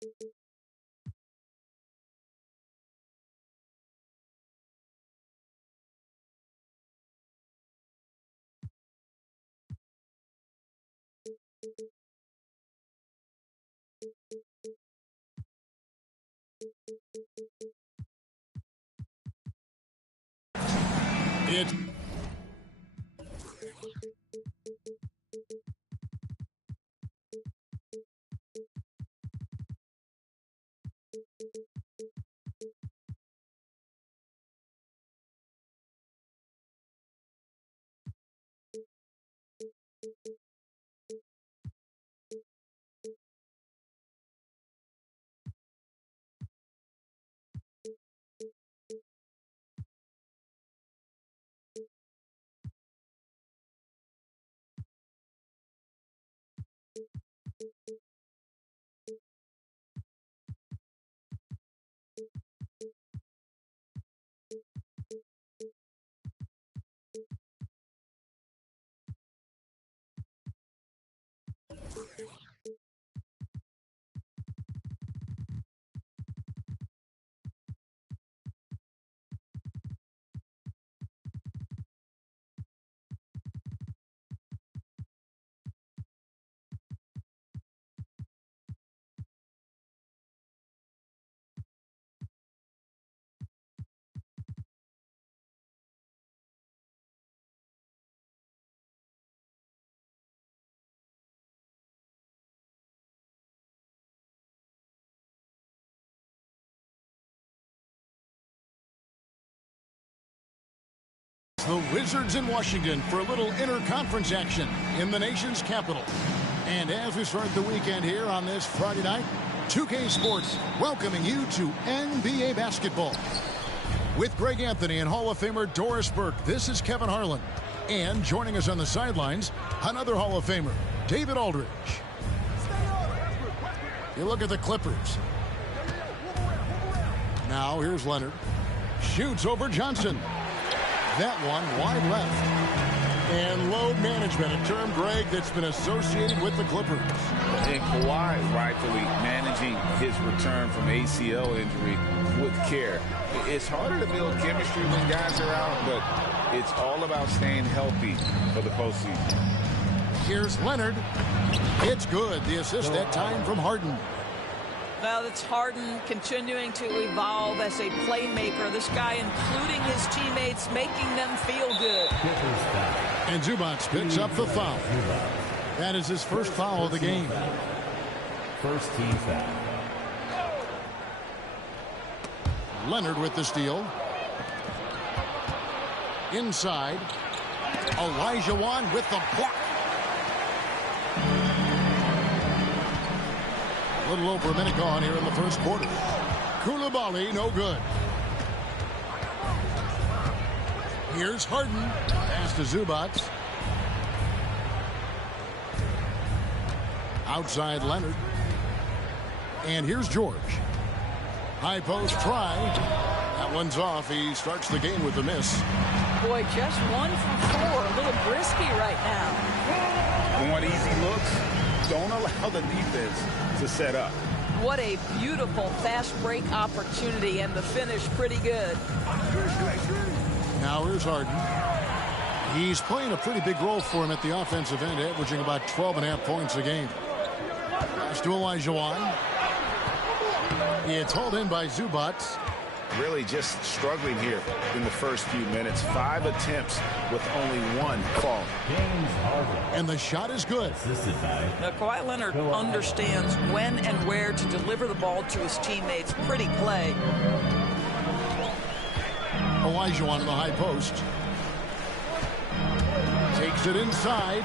It the Wizards in Washington for a little interconference action in the nation's capital. And as we start the weekend here on this Friday night, 2K Sports welcoming you to NBA basketball. With Greg Anthony and Hall of Famer Doris Burke, this is Kevin Harlan. And joining us on the sidelines, another Hall of Famer, David Aldridge. You look at the Clippers. Now here's Leonard. Shoots over Johnson. That one wide left. And load management, a term, Greg, that's been associated with the Clippers. And Kawhi rightfully managing his return from ACL injury with care. It's harder to build chemistry when guys are out, but it's all about staying healthy for the postseason. Here's Leonard. It's good. The assist that time from Harden. Well, it's Harden continuing to evolve as a playmaker. This guy, including his teammates, making them feel good. And Zubac picks up the foul. That is his first foul of the game. First team foul. Leonard with the steal. Inside. Olajuwon with the block. A little over a minute gone here in the first quarter. Koulibaly, no good. Here's Harden. Pass to Zubac. Outside Leonard. And here's George. High post try. That one's off. He starts the game with a miss. Boy, just 1 from 4. A little brisky right now. Want easy looks? Don't allow the defense to set up. What a beautiful fast break opportunity, and the finish pretty good. Now here's Harden. He's playing a pretty big role for him at the offensive end, averaging about 12.5 points a game. Pass to Olajuwon. It's hauled in by Zubac. Really just struggling here in the first few minutes. 5 attempts with only 1 fall. And the shot is good. Now, Kawhi Leonard understands when and where to deliver the ball to his teammates. Pretty play. Olajuwon in the high post. Takes it inside.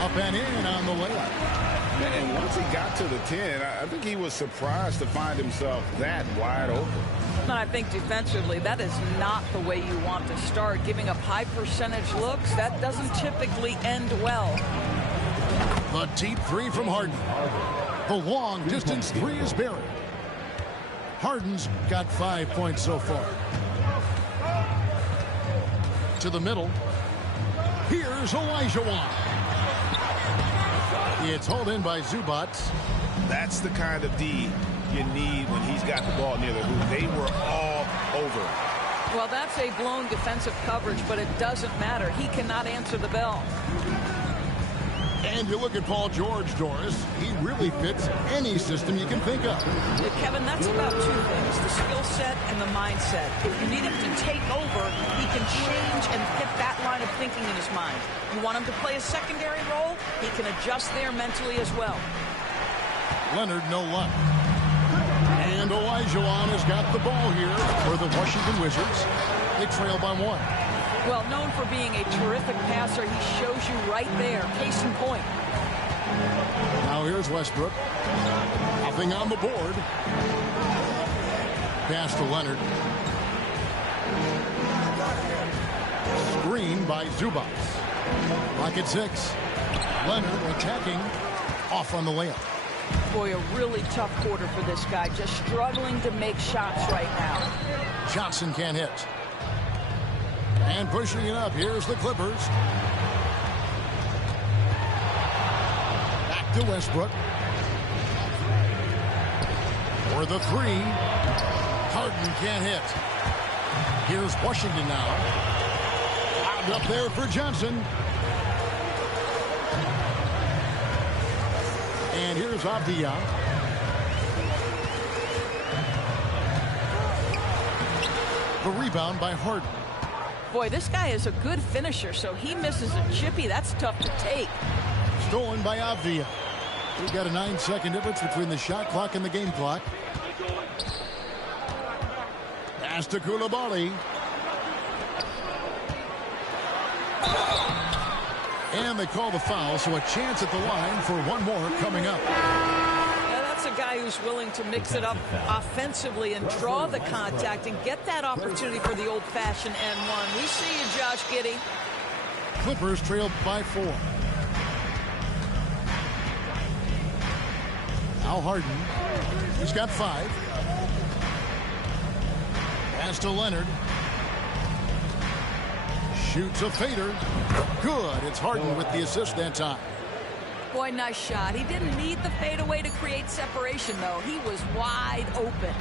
Up and in on the layup. And once he got to the 10, I think he was surprised to find himself that wide open. And I think defensively, that is not the way you want to start. Giving up high percentage looks, that doesn't typically end well. The deep three from Harden. The long distance three is buried. Harden's got 5 points so far. To the middle. Here's Olajuwon. It's hauled in by Zubac. That's the kind of D you need when he's got the ball near the hoop. They were all over him. Well, that's a blown defensive coverage, but it doesn't matter. He cannot answer the bell. And you look at Paul George, Doris. He really fits any system you can think of. Yeah, Kevin, that's about two things, the skill set and the mindset. If you need him to take over, he can change and hit that line of thinking in his mind. You want him to play a secondary role, he can adjust there mentally as well. Leonard, no luck. And Olajuwon has got the ball here for the Washington Wizards. They trail by 1. Well, known for being a terrific passer, he shows you right there. Case in point. Now here's Westbrook. Nothing on the board. Pass to Leonard. Screen by Zubac. Rocket 6. Leonard attacking. Off on the layup. Boy, a really tough quarter for this guy. Just struggling to make shots right now. Johnson can't hit. And pushing it up, here's the Clippers. Back to Westbrook. For the 3. Harden can't hit. Here's Washington now. Out up there for Johnson. And here's Avdia. The rebound by Harden. Boy, this guy is a good finisher, so he misses a chippy. That's tough to take. Stolen by Avdia. We've got a 9-second difference between the shot clock and the game clock. Pass to Coulibaly. And they call the foul, so a chance at the line for one more coming up. That's a guy who's willing to mix it up offensively and draw the contact and get that opportunity for the old-fashioned N1. We see you, Josh Giddey. Clippers trailed by 4. Now Harden. He's got 5. Pass to Leonard. Shoots a fader. Good. It's Harden with the assist that time. Boy, nice shot. He didn't need the fadeaway to create separation, though. He was wide open.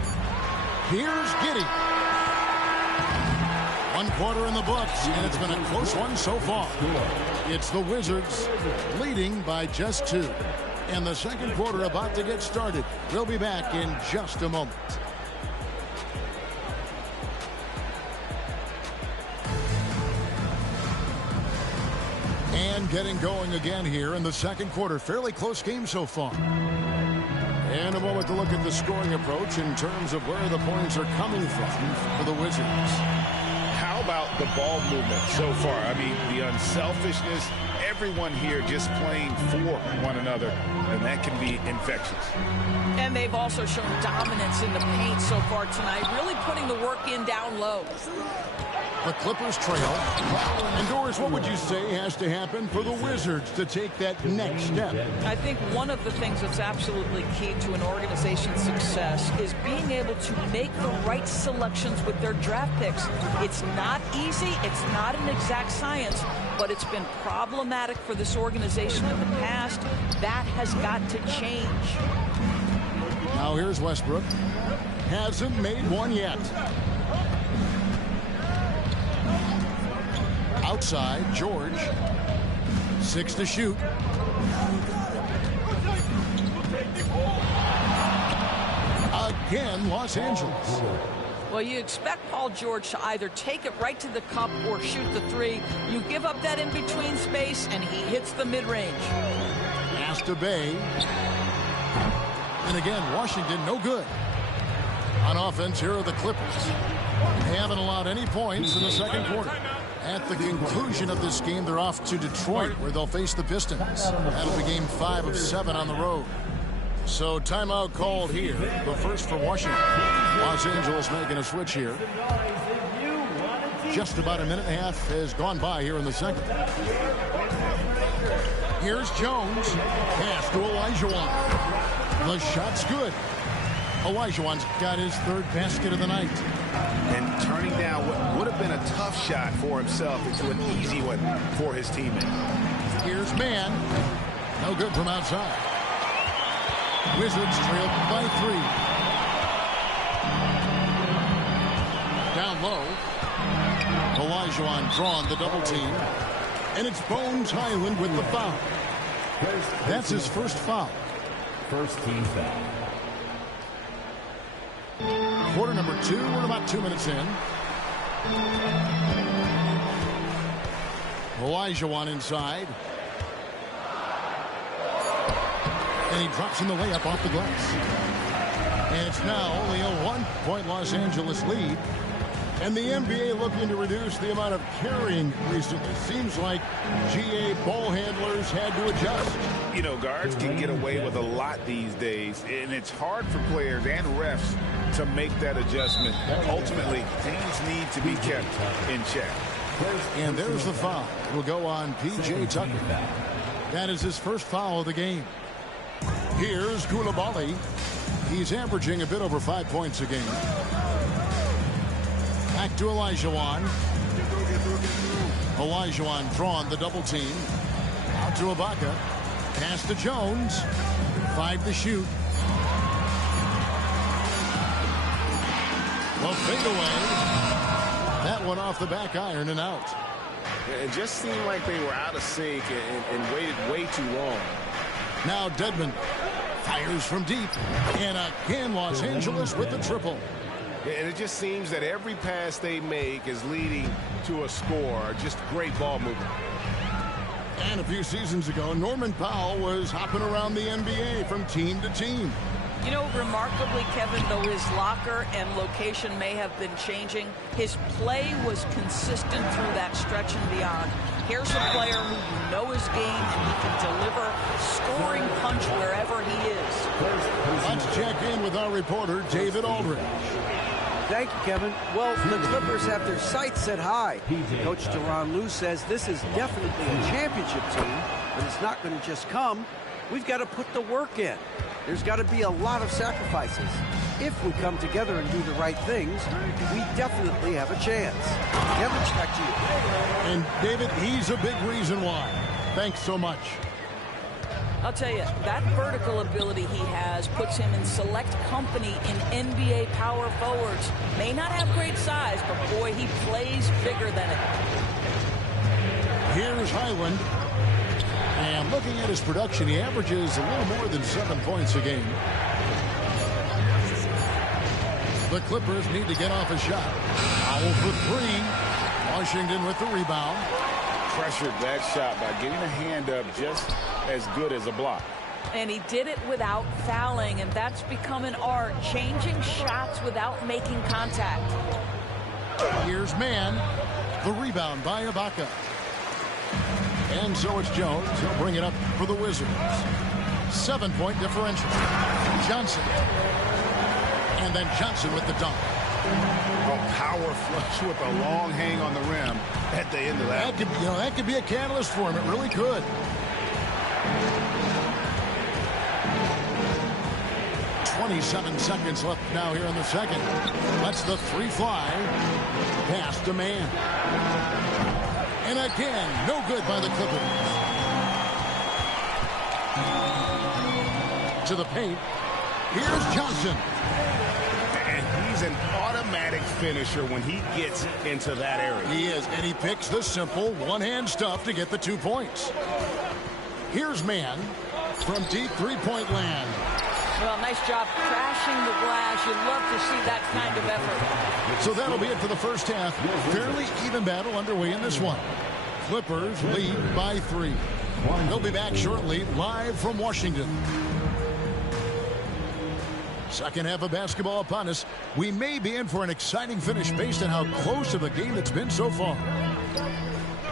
Here's Giddey. 1 quarter in the books, and it's been a close one so far. It's the Wizards leading by just 2. And the second quarter about to get started. We'll be back in just a moment. And getting going again here in the second quarter. Fairly close game so far. And a moment to look at the scoring approach in terms of where the points are coming from for the Wizards. How about the ball movement so far? I mean, the unselfishness, everyone here just playing for one another, and that can be infectious. And they've also shown dominance in the paint so far tonight, really putting the work in down low. The Clippers trail. And Doris, what would you say has to happen for the Wizards to take that next step? I think one of the things that's absolutely key to an organization's success is being able to make the right selections with their draft picks. It's not easy. It's not an exact science, but it's been problematic for this organization in the past. That has got to change. Now here's Westbrook. Hasn't made one yet. Outside, George. 6 to shoot. Again, Los Angeles. Well, you expect Paul George to either take it right to the cup or shoot the 3. You give up that in-between space, and he hits the mid-range. Pass to Bay. And again, Washington, no good. On offense, here are the Clippers. They haven't allowed any points in the second quarter. At the conclusion of this game, they're off to Detroit, where they'll face the Pistons. That'll be game 5 of 7 on the road. So timeout called here, but first for Washington. Los Angeles making a switch here. Just about a minute and a half has gone by here in the second. Here's Jones. Pass to Olajuwon. The shot's good. Olajuwon's got his 3rd basket of the night. And turning down what would have been a tough shot for himself into an easy one for his teammate. Here's Mann. No good from outside. Wizards trail by 3. Olajuwon drawn the double team. And it's Bones Highland with the foul. That's his first foul. First team foul. Quarter number 2. We're about 2 minutes in. Olajuwon inside. And he drops in the layup off the glass. And it's now only a 1-point Los Angeles lead. And the NBA looking to reduce the amount of carrying recently. Seems like GA ball handlers had to adjust. You know, guards can get away with a lot these days, and it's hard for players and refs to make that adjustment. Ultimately, things need to be kept in check. And there's the foul. Will go on P.J. Tucker. That is his first foul of the game. Here's Coulibaly. He's averaging a bit over 5 points a game. Back to Olajuwon. Olajuwon drawn the double team. Out to Ibaka. Pass to Jones. 5 to shoot. The fadeaway. That one off the back iron and out. It just seemed like they were out of sync and waited way too long. Now Dedmon fires from deep. And again, Los Angeles with the triple. And it just seems that every pass they make is leading to a score. Just great ball movement. And a few seasons ago, Norman Powell was hopping around the NBA from team to team. You know, remarkably, Kevin, though his locker and location may have been changing, his play was consistent through that stretch and beyond. Here's a player who you know his game, and he can deliver scoring punch wherever he is. Let's check in with our reporter, David Aldridge. Thank you, Kevin. Well, the Clippers have their sights set high. Coach Tyronn Lue says this is definitely a championship team, but it's not going to just come. We've got to put the work in. There's got to be a lot of sacrifices. If we come together and do the right things, we definitely have a chance. Kevin, back to you. And David, he's a big reason why. Thanks so much. I'll tell you, that vertical ability he has puts him in select company in NBA power forwards. May not have great size, but boy, he plays bigger than it. Here's Highland. And looking at his production, he averages a little more than 7 points a game. The Clippers need to get off a shot. Powell for 3. Washington with the rebound. Pressured that shot by getting a hand up just as good as a block. And he did it without fouling, and that's become an art, changing shots without making contact. Here's Mann. The rebound by Ibaka. And so it's Jones. He'll bring it up for the Wizards. 7-point differential. Johnson. And then Johnson with the dunk. A power flush with a long hang on the rim at the end of that. That could be a catalyst for him. It really could. .27 seconds left now here in the second. Lets the 3 fly. Pass to Mann. And again, no good by the Clippers. To the paint. Here's Johnson. And he's an automatic finisher when he gets into that area. He is, and he picks the simple one-hand stuff to get the 2 points. Here's Mann from deep three-point land. Well, nice job crashing the glass. You love to see that kind of effort. So that'll be it for the first half. Fairly even battle underway in this one. Clippers lead by 3. They'll be back shortly, live from Washington. Second half of basketball upon us. We may be in for an exciting finish based on how close of a game it's been so far.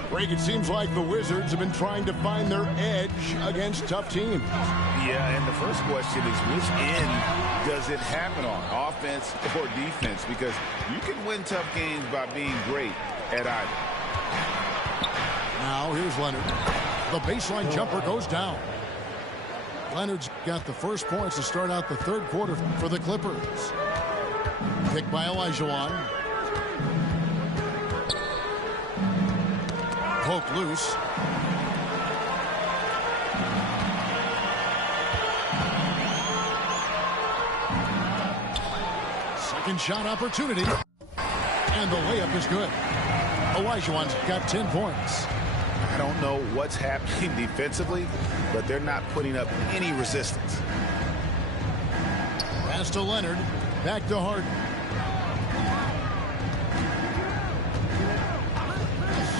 Greg, it seems like the Wizards have been trying to find their edge against tough teams. Yeah, and the first question is, which end does it happen on, offense or defense? Because you can win tough games by being great at either. Now here's Leonard. The baseline jumper goes down. Leonard's got the first points to start out the third quarter for the Clippers. Picked by Olajuwon. Poke loose. Second shot opportunity. And the layup is good. Olajuwon's got 10 points. I don't know what's happening defensively, but they're not putting up any resistance. Pass to Leonard. Back to Harden.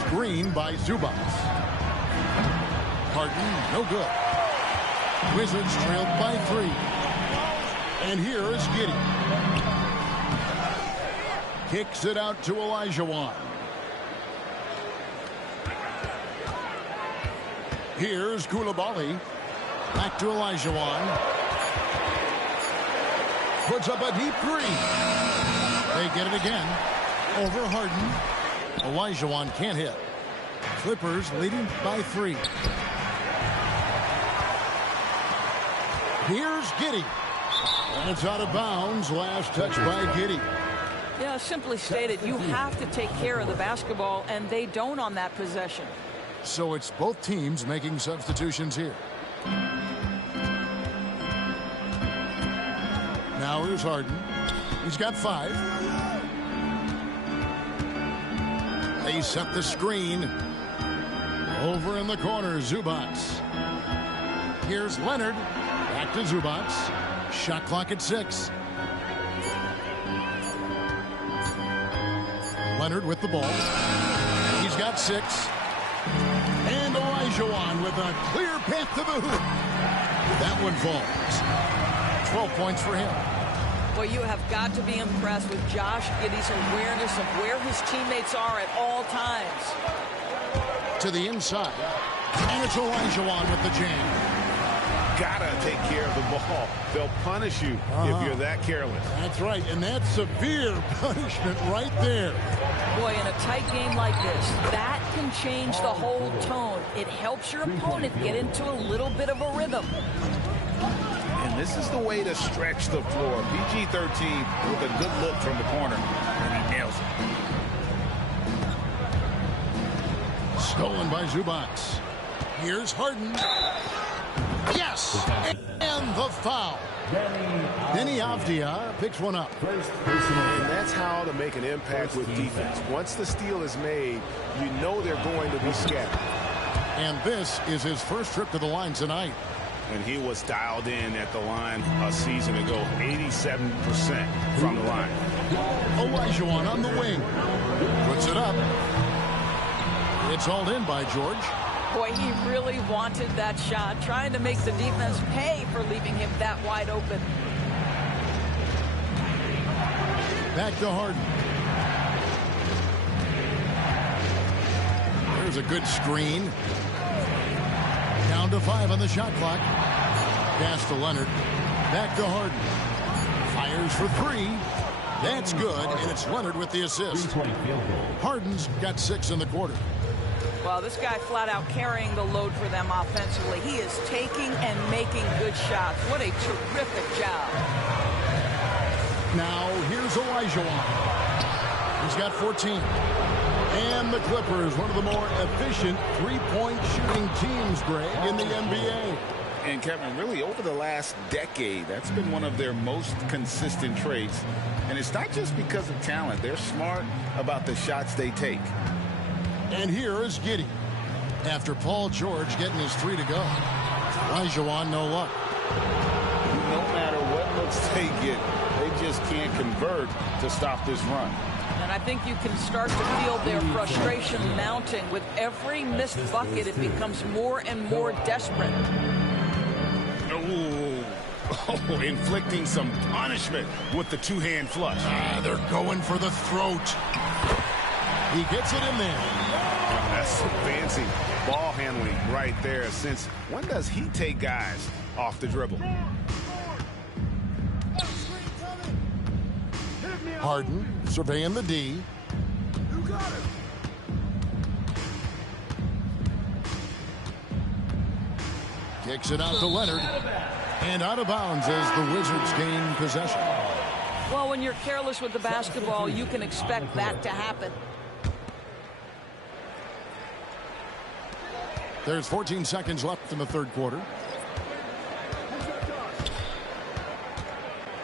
Screen by Zubac. Harden, no good. Wizards trailed by 3. And here is Giddey. Kicks it out to Olajuwon. Here's Koulibaly. Back to Olajuwon. Puts up a deep 3. They get it again. Over Harden. Olajuwon can't hit. Clippers leading by 3. Here's Giddey. And it's out of bounds. Last touch by Giddey. Yeah, simply stated, you have to take care of the basketball, and they don't on that possession. So it's both teams making substitutions here. Now here's Harden. He's got 5. They set the screen. Over in the corner, Zubac. Here's Leonard. Back to Zubac. Shot clock at 6. Leonard with the ball. He's got 6. And Olajuwon with a clear path to the hoop. That one falls. 12 points for him. Well, you have got to be impressed with Josh Giddey's awareness of where his teammates are at all times. To the inside. And it's Olajuwon with the jam. Gotta take care of the ball. They'll punish you if you're that careless. That's right, and that's severe punishment right there. Boy, in a tight game like this, that can change the whole tone. It helps your opponent get into a little bit of a rhythm. And this is the way to stretch the floor. PG-13 with a good look from the corner, and he nails it. Stolen by Zubac. Here's Harden. Yes! And the foul. Denny Avdia picks one up. And that's how to make an impact with defense. Once the steal is made, you know they're going to be scattered. And this is his first trip to the line tonight. And he was dialed in at the line a season ago, 87% from the line. Olajuwon on the wing. Puts it up. It's hauled in by George. Boy, he really wanted that shot, trying to make the defense pay for leaving him that wide open. Back to Harden. There's a good screen. Down to 5 on the shot clock. Pass to Leonard. Back to Harden. Fires for 3. That's good, and it's Leonard with the assist. Harden's got 6 in the quarter. Well, this guy flat out carrying the load for them offensively. He is taking and making good shots. What a terrific job. Now, here's Olajuwon. He's got 14. And the Clippers, one of the more efficient three-point shooting teams, Greg, in the NBA. And, Kevin, really over the last decade, that's been one of their most consistent traits. And it's not just because of talent. They're smart about the shots they take. And here is Giddey. After Paul George getting his 3 to go. Olajuwon, no luck. No matter what looks they get, they just can't convert to stop this run. And I think you can start to feel their frustration mounting. With every missed bucket, it becomes more and more desperate. Oh, inflicting some punishment with the two-hand flush. They're going for the throat. He gets it in there. That's some fancy ball handling right there. Since when does he take guys off the dribble? Harden surveying the D. You got it. Kicks it out to Leonard. And out of bounds as the Wizards gain possession. Well, when you're careless with the basketball, you can expect that to happen. There's 14 seconds left in the third quarter.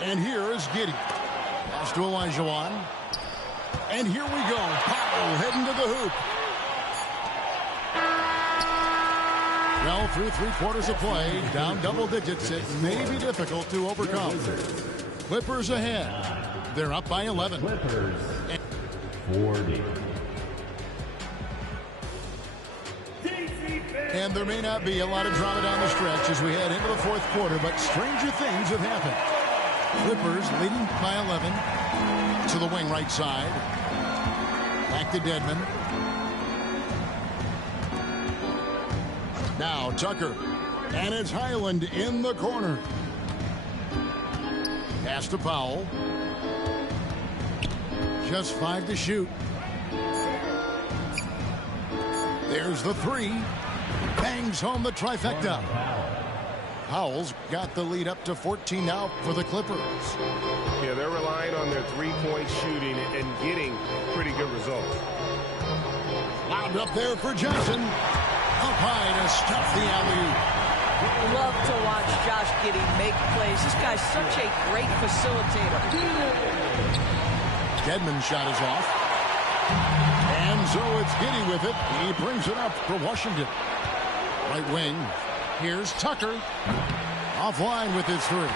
And here is Giddey. Pass to Olajuwon. And here we go. Powell heading to the hoop. Well, through 3/4 of play, down double digits, it may be difficult to overcome. Clippers ahead. They're up by 11. Clippers 40. And there may not be a lot of drama down the stretch as we head into the 4th quarter, but stranger things have happened. Clippers leading by 11 to the wing right side. Back to Dedmon. Now Tucker. And it's Highland in the corner. Pass to Powell. Just 5 to shoot. There's the 3. Bangs home the trifecta. Powell's got the lead up to 14 now for the Clippers. Yeah, they're relying on their three-point shooting and getting pretty good results. Wound up there for Johnson. Up high to stuff the alley-oop. Love to watch Josh Giddey make plays. This guy's such a great facilitator. Dedmon shot is off. And so it's Giddey with it. He brings it up for Washington. Right wing. Here's Tucker. Offline with his 3.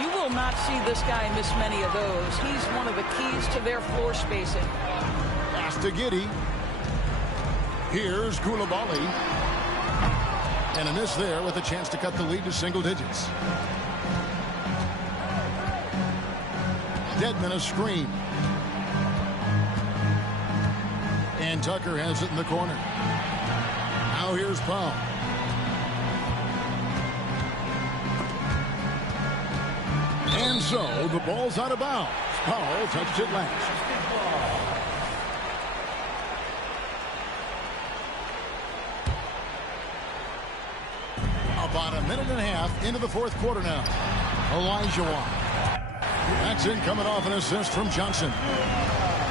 You will not see this guy miss many of those. He's one of the keys to their floor spacing. Pass to Giddey. Here's Koulibaly. And a miss there with a chance to cut the lead to single digits. Dedmon a screen. And Tucker has it in the corner. Now here's Powell. And so the ball's out of bounds. Powell touched it last. About a minute and a half into the 4th quarter now. Elijah Watt. That's in coming off an assist from Johnson.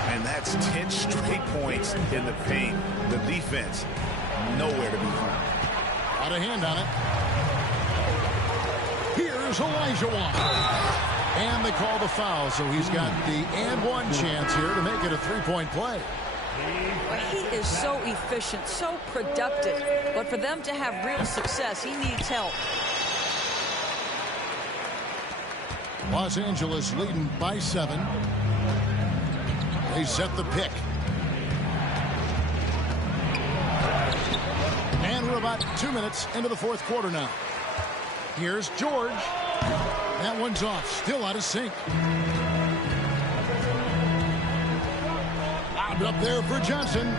And that's 10 straight points in the paint. The defense, nowhere to be found. Got a hand on it. Here's Elijah Watt. And they call the foul, so he's got the and one chance here to make it a 3-point play. He is so efficient, so productive. But for them to have real success, he needs help. Los Angeles leading by 7. They set the pick. And we're about 2 minutes into the 4th quarter now. Here's George. That one's off. Still out of sync. Wound up there for Johnson.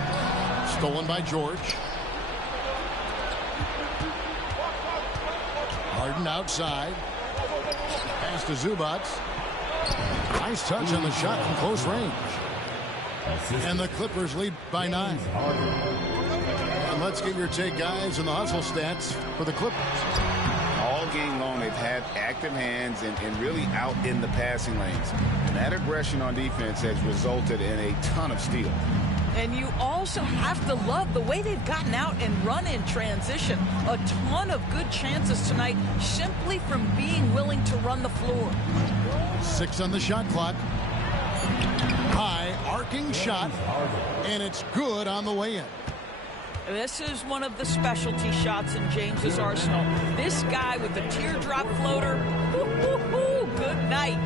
Stolen by George. Harden outside. Pass to Zubac. Nice touch on the shot from close range. And the Clippers lead by 9. And let's get your take, guys, on the hustle stats for the Clippers. All game long, they've had active hands and really out in the passing lanes. And that aggression on defense has resulted in a ton of steals. And you also have to love the way they've gotten out and run in transition. A ton of good chances tonight simply from being willing to run the floor. 6 on the shot clock. High arcing shot, and it's good on the way in. This is one of the specialty shots in James's arsenal. This guy with the teardrop floater, good night.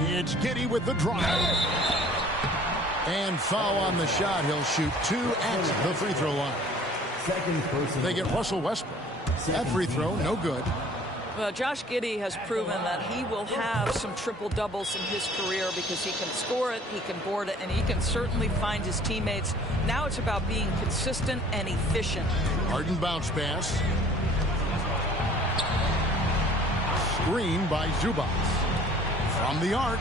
It's Giddey with the drive. And foul on the shot. He'll shoot 2 at the free throw line. They get Russell Westbrook. That free throw, no good. Well, Josh Giddey has proven that he will have some triple-doubles in his career because he can score it, he can board it, and he can certainly find his teammates. Now it's about being consistent and efficient. Harden bounce pass. Screen by Zubac. From the arc.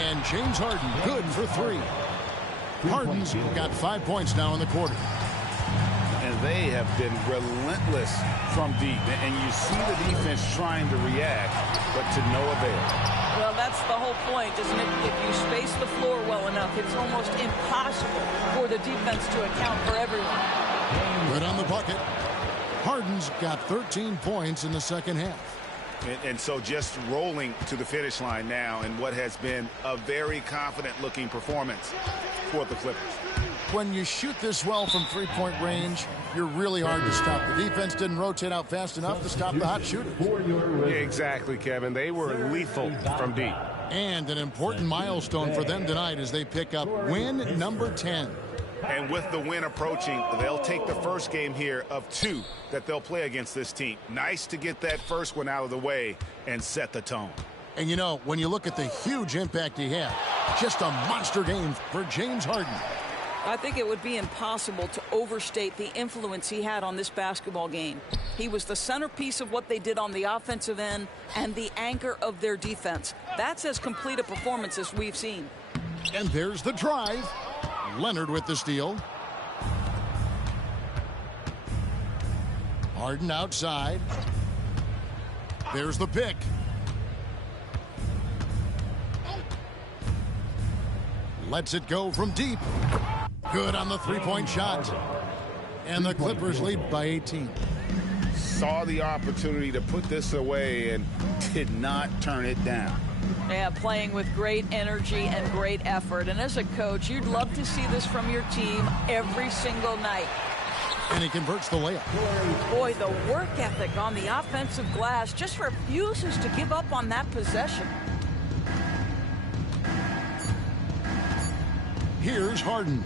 And James Harden, good for 3. Harden's got 5 points now in the quarter. And they have been relentless from deep. And you see the defense trying to react, but to no avail. Well, that's the whole point, isn't it? If you space the floor well enough, it's almost impossible for the defense to account for everyone. Good on the bucket. Harden's got 13 points in the second half. And so just rolling to the finish line now in what has been a very confident-looking performance for the Clippers. When you shoot this well from three-point range, you're really hard to stop. The defense didn't rotate out fast enough to stop the hot shooters. Yeah, exactly, Kevin. They were lethal from deep. And an important milestone for them tonight as they pick up win number 10. And with the win approaching, they'll take the first game here of 2 that they'll play against this team. Nice to get that first one out of the way and set the tone. And you know, when you look at the huge impact he had, just a monster game for James Harden. I think it would be impossible to overstate the influence he had on this basketball game. He was the centerpiece of what they did on the offensive end and the anchor of their defense. That's as complete a performance as we've seen. And there's the drive. Leonard with the steal. Harden outside. There's the pick. Lets it go from deep. Good on the three-point shot. And the Clippers lead by 18. Saw the opportunity to put this away and did not turn it down. Yeah, playing with great energy and great effort. And as a coach, you'd love to see this from your team every single night. And he converts the layup. Boy, the work ethic on the offensive glass just refuses to give up on that possession. Here's Harden.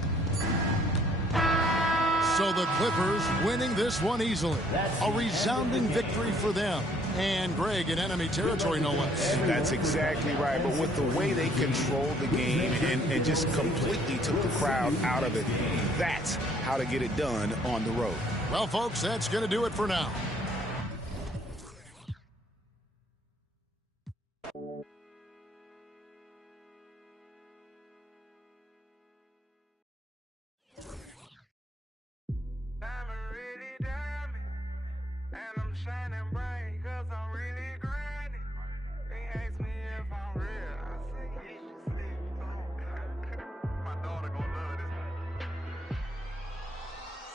So the Clippers winning this one easily. A resounding victory for them. And Greg in enemy territory, no less. That's exactly right. But with the way they controlled the game and just completely took the crowd out of it, that's how to get it done on the road. Well, folks, that's going to do it for now. Shining bright, cause I'm really grinding. They ask me if I'm real, I say you should sleep. My daughter gonna love this.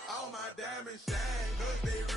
All my diamonds shine, cause they real.